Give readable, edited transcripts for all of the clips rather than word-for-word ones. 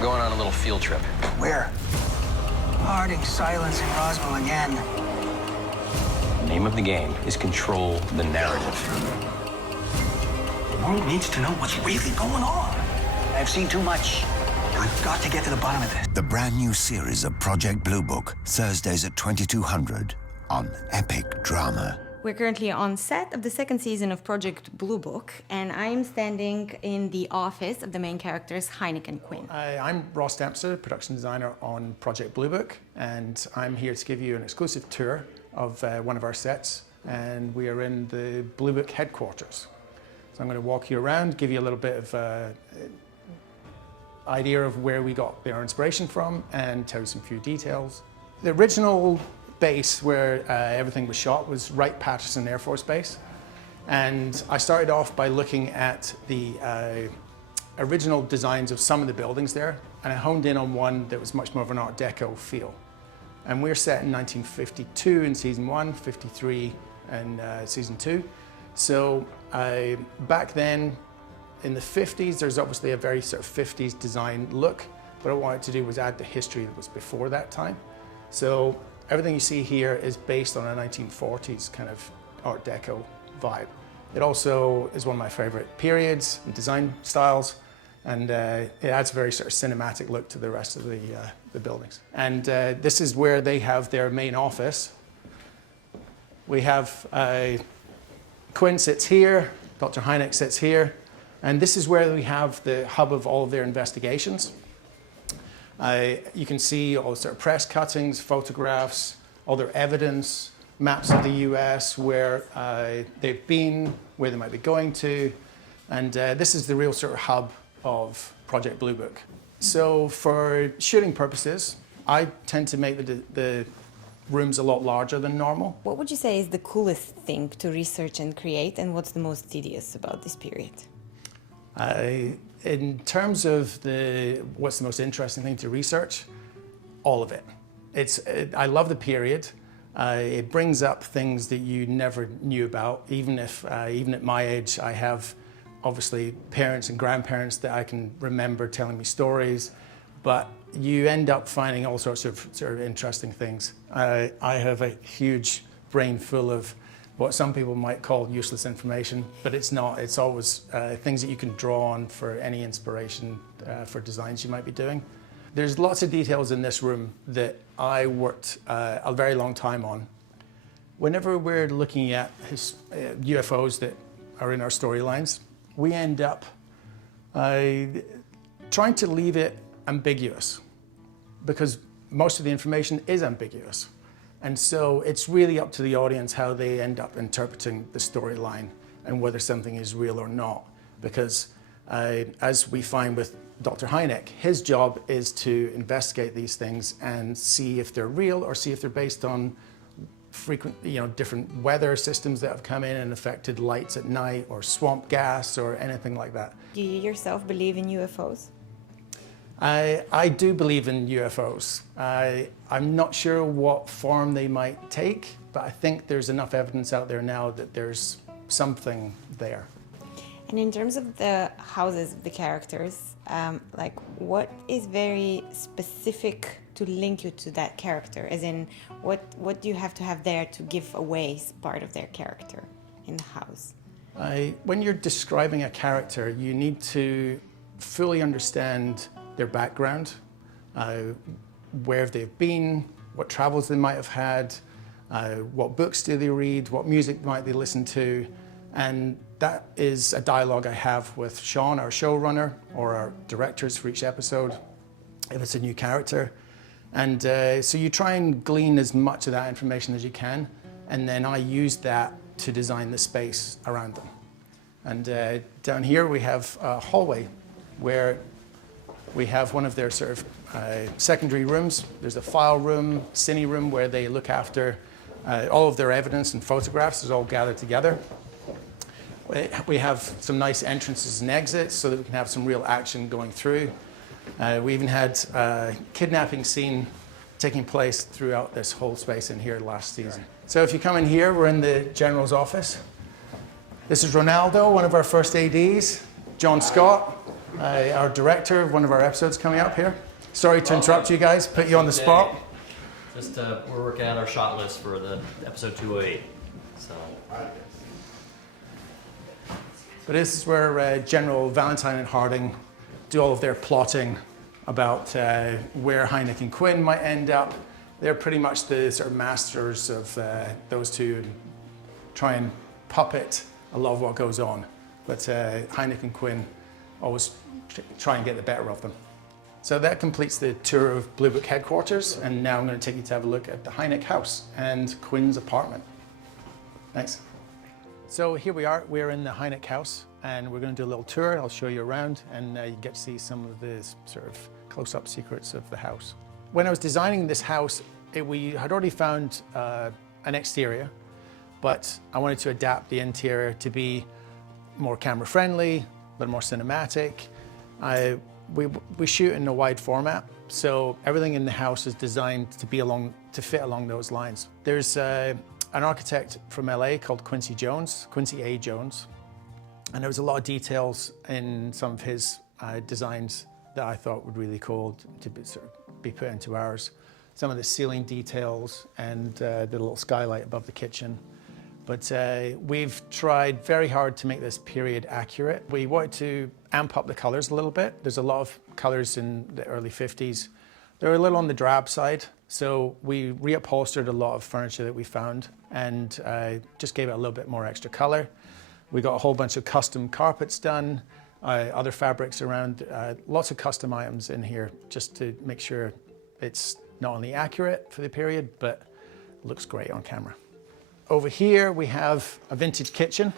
Going on a little field trip. Where? Harding silencing Roswell again. The name of the game is control the narrative. The world needs to know what's really going on. I've seen too much. I've got to get to the bottom of this. The brand new series of Project Blue Book, Thursdays at 2200 on Epic Drama. We're currently on set of the second season of Project Blue Book, and I'm standing in the office of the main characters, Hynek and Quinn. I'm Ross Dempster, production designer on Project Blue Book, and I'm here to give you an exclusive tour of one of our sets, and we are in the Blue Book headquarters. So I'm going to walk you around, give you a little bit of idea of where we got our inspiration from, and tell you some few details. The original base where everything was shot was Wright-Patterson Air Force Base, and I started off by looking at the original designs of some of the buildings there, and I honed in on one that was much more of an Art Deco feel. And we're set in 1952 in season 1, 53 in season 2. So back then in the 50s, there's obviously a very sort of 50s design look. What I wanted to do was add the history that was before that time. So everything you see here is based on a 1940s kind of Art Deco vibe. It also is one of my favorite periods and design styles, and it adds a very sort of cinematic look to the rest of the buildings. And this is where they have their main office. We have Quinn sits here, Dr. Hynek sits here, and this is where we have the hub of all of their investigations. You can see all the sort of press cuttings, photographs, all their evidence, maps of the US, where they've been, where they might be going to, and this is the real sort of hub of Project Blue Book. So for shooting purposes, I tend to make the rooms a lot larger than normal. What would you say is the coolest thing to research and create, and what's the most tedious about this period? In terms of what's the most interesting thing to research, all of it. I love the period. It brings up things that you never knew about. Even at my age, I have obviously parents and grandparents that I can remember telling me stories, but you end up finding all sorts of sort of interesting things. I have a huge brain full of what some people might call useless information, but it's not. It's always things that you can draw on for any inspiration for designs you might be doing. There's lots of details in this room that I worked a very long time on. Whenever we're looking at UFOs that are in our storylines, we end up trying to leave it ambiguous, because most of the information is ambiguous. And so it's really up to the audience how they end up interpreting the storyline and whether something is real or not. Because as we find with Dr. Hynek, his job is to investigate these things and see if they're real or see if they're based on different weather systems that have come in and affected lights at night, or swamp gas, or anything like that. Do you yourself believe in UFOs? I do believe in UFOs. I'm not sure what form they might take, but I think there's enough evidence out there now that there's something there. And in terms of the houses of the characters, what is very specific to link you to that character? As in, what do you have to have there to give away part of their character in the house? When you're describing a character, you need to fully understand their background, where they've been, what travels they might have had, what books do they read, what music might they listen to, and that is a dialogue I have with Sean, our showrunner, or our directors for each episode, if it's a new character. And so you try and glean as much of that information as you can, and then I use that to design the space around them. And down here we have a hallway where We have one of their sort of secondary rooms. There's a file room, cine room, where they look after all of their evidence and photographs is all gathered together. We have some nice entrances and exits so that we can have some real action going through. We even had a kidnapping scene taking place throughout this whole space in here last season. So if you come in here, we're in the general's office. This is Ronaldo, one of our first ADs. John Scott, our director of one of our episodes coming up here. Sorry to interrupt you guys, put you on the spot. Just we're working out our shot list for the episode 208. So. But this is where General Valentine and Harding do all of their plotting about where Hynek and Quinn might end up. They're pretty much the sort of masters of those two, and try and puppet a lot of what goes on. But Hynek and Quinn always try and get the better of them. So that completes the tour of Blue Book headquarters, and now I'm going to take you to have a look at the Hynek house and Quinn's apartment. Thanks. So here we are, we're in the Hynek house, and we're going to do a little tour. I'll show you around, and you get to see some of the sort of close-up secrets of the house. When I was designing this house, we had already found an exterior, but I wanted to adapt the interior to be more camera-friendly, a little more cinematic. We shoot in a wide format, so everything in the house is designed to fit along those lines. There's an architect from LA called Quincy A. Jones, and there was a lot of details in some of his designs that I thought were really cool to be put into ours. Some of the ceiling details and the little skylight above the kitchen. But we've tried very hard to make this period accurate. We wanted to amp up the colors a little bit. There's a lot of colors in the early 50s. They're a little on the drab side, so we reupholstered a lot of furniture that we found and just gave it a little bit more extra color. We got a whole bunch of custom carpets done, other fabrics around, lots of custom items in here just to make sure it's not only accurate for the period, but looks great on camera. Over here we have a vintage kitchen.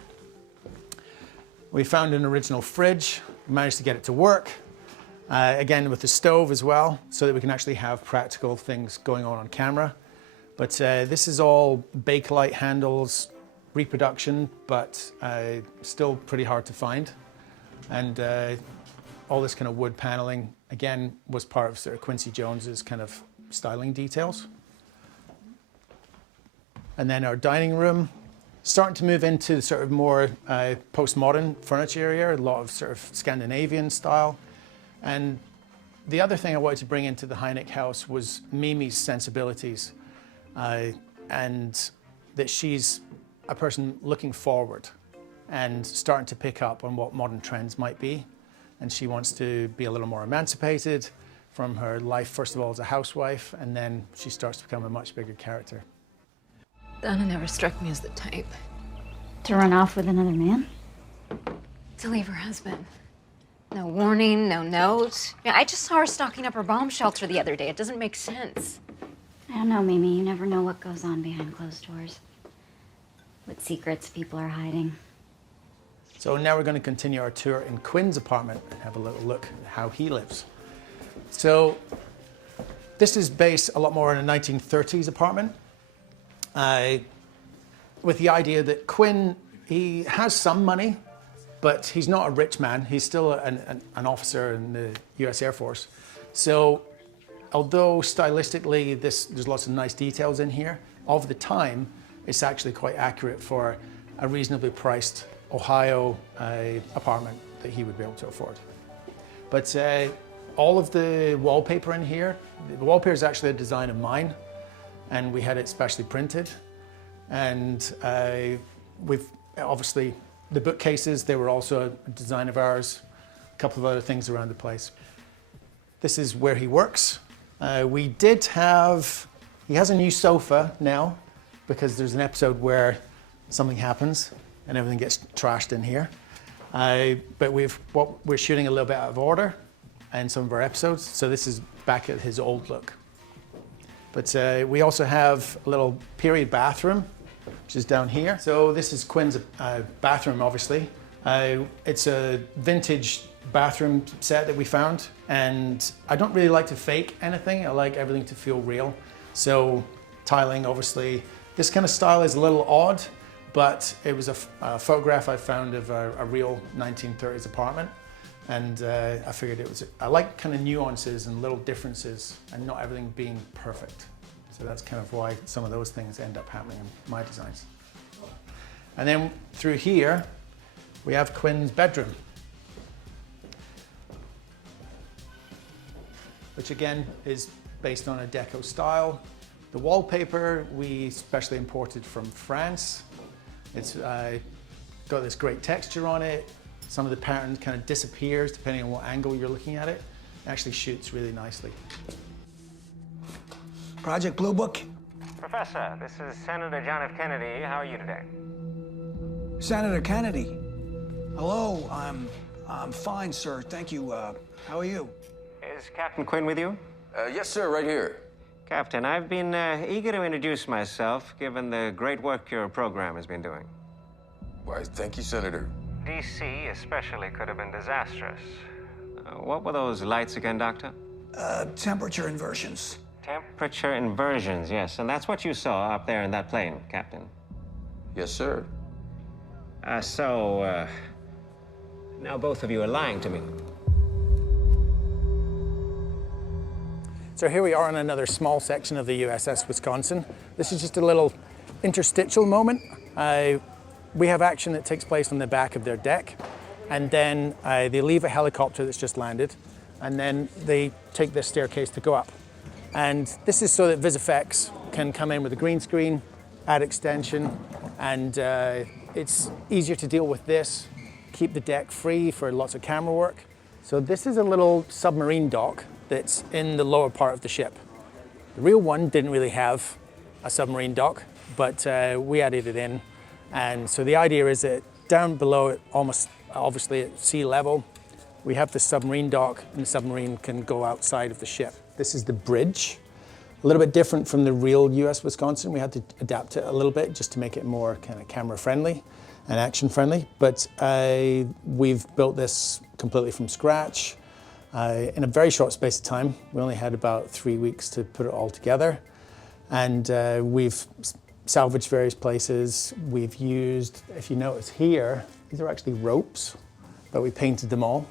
We found an original fridge, managed to get it to work. Again with the stove as well, so that we can actually have practical things going on camera. But this is all Bakelite handles, reproduction, but still pretty hard to find. And all this kind of wood paneling, again, was part of sort of Quincy Jones's kind of styling details. And then our dining room, starting to move into sort of more postmodern furniture area, a lot of sort of Scandinavian style. And the other thing I wanted to bring into the Hynek house was Mimi's sensibilities, and that she's a person looking forward and starting to pick up on what modern trends might be. And she wants to be a little more emancipated from her life, first of all, as a housewife, and then she starts to become a much bigger character. Donna never struck me as the type. To run off with another man? To leave her husband. No warning, no note. Yeah, I just saw her stocking up her bomb shelter the other day. It doesn't make sense. I don't know, Mimi. You never know what goes on behind closed doors. What secrets people are hiding. So now we're going to continue our tour in Quinn's apartment and have a little look at how he lives. So this is based a lot more in a 1930s apartment. With the idea that Quinn, he has some money, but he's not a rich man. He's still an officer in the US Air Force. So although stylistically there's lots of nice details in here, of the time, it's actually quite accurate for a reasonably priced Ohio apartment that he would be able to afford. But all of the wallpaper in here, the wallpaper is actually a design of mine, and we had it specially printed. And we've obviously, the bookcases, they were also a design of ours, a couple of other things around the place. This is where he works. He has a new sofa now, because there's an episode where something happens and everything gets trashed in here. But we're shooting a little bit out of order in some of our episodes, so this is back at his old look. But we also have a little period bathroom, which is down here. So this is Quinn's bathroom, obviously. It's a vintage bathroom set that we found, and I don't really like to fake anything. I like everything to feel real. So tiling, obviously, this kind of style is a little odd, but it was a photograph I found of a real 1930s apartment, and I figured I like kind of nuances and little differences and not everything being perfect. So that's kind of why some of those things end up happening in my designs. And then through here, we have Quinn's bedroom, which again is based on a deco style. The wallpaper we specially imported from France. It's got this great texture on it. Some of the pattern kind of disappears depending on what angle you're looking at it. It actually shoots really nicely. Project Blue Book? Professor, this is Senator John F. Kennedy. How are you today? Senator Kennedy. Hello, I'm fine, sir. Thank you. How are you? Is Captain Quinn with you? Yes, sir, right here. Captain, I've been eager to introduce myself, given the great work your program has been doing. Why, thank you, Senator. DC especially could have been disastrous. What were those lights again, Doctor? Temperature inversions. Temperature inversions, yes. And that's what you saw up there in that plane, Captain. Yes, sir. Now both of you are lying to me. So here we are on another small section of the USS Wisconsin. This is just a little interstitial moment. We have action that takes place on the back of their deck, and then they leave a helicopter that's just landed, and then they take this staircase to go up. And this is so that VisFX can come in with a green screen, add extension, and it's easier to deal with this, keep the deck free for lots of camera work. So this is a little submarine dock that's in the lower part of the ship. The real one didn't really have a submarine dock, but we added it in. And so the idea is that down below, almost obviously at sea level, we have the submarine dock, and the submarine can go outside of the ship. This is the bridge. A little bit different from the real US Wisconsin. We had to adapt it a little bit just to make it more kind of camera friendly and action friendly. But we've built this completely from scratch in a very short space of time. We only had about 3 weeks to put it all together. And we've salvaged various places. We've used, if you notice here, these are actually ropes, but we painted them all.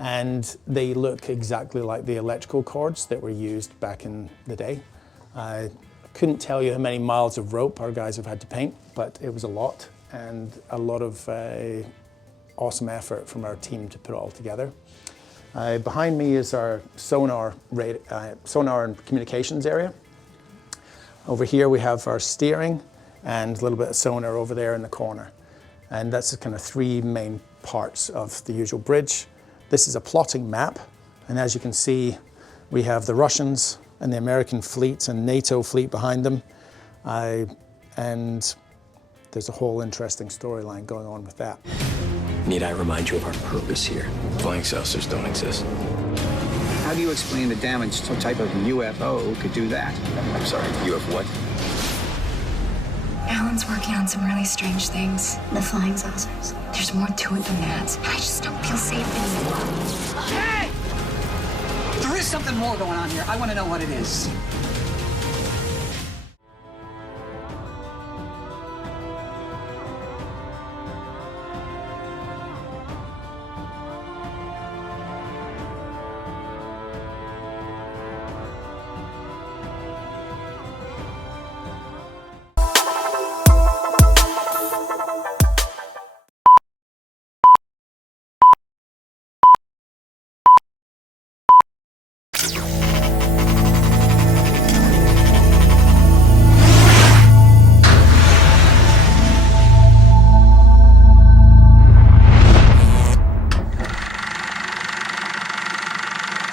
And they look exactly like the electrical cords that were used back in the day. I couldn't tell you how many miles of rope our guys have had to paint, but it was a lot, and a lot of awesome effort from our team to put it all together. Behind me is our sonar and communications area. Over here we have our steering and a little bit of sonar over there in the corner. And that's the kind of three main parts of the usual bridge. This is a plotting map, and as you can see, we have the Russians and the American fleets and NATO fleet behind them. And there's a whole interesting storyline going on with that. Need I remind you of our purpose here? Flying saucers don't exist. How do you explain the damage some type of UFO could do that? I'm sorry, UFO what? Alan's working on some really strange things. The flying saucers. There's more to it than that. I just don't feel safe anymore. Hey! There is something more going on here. I want to know what it is.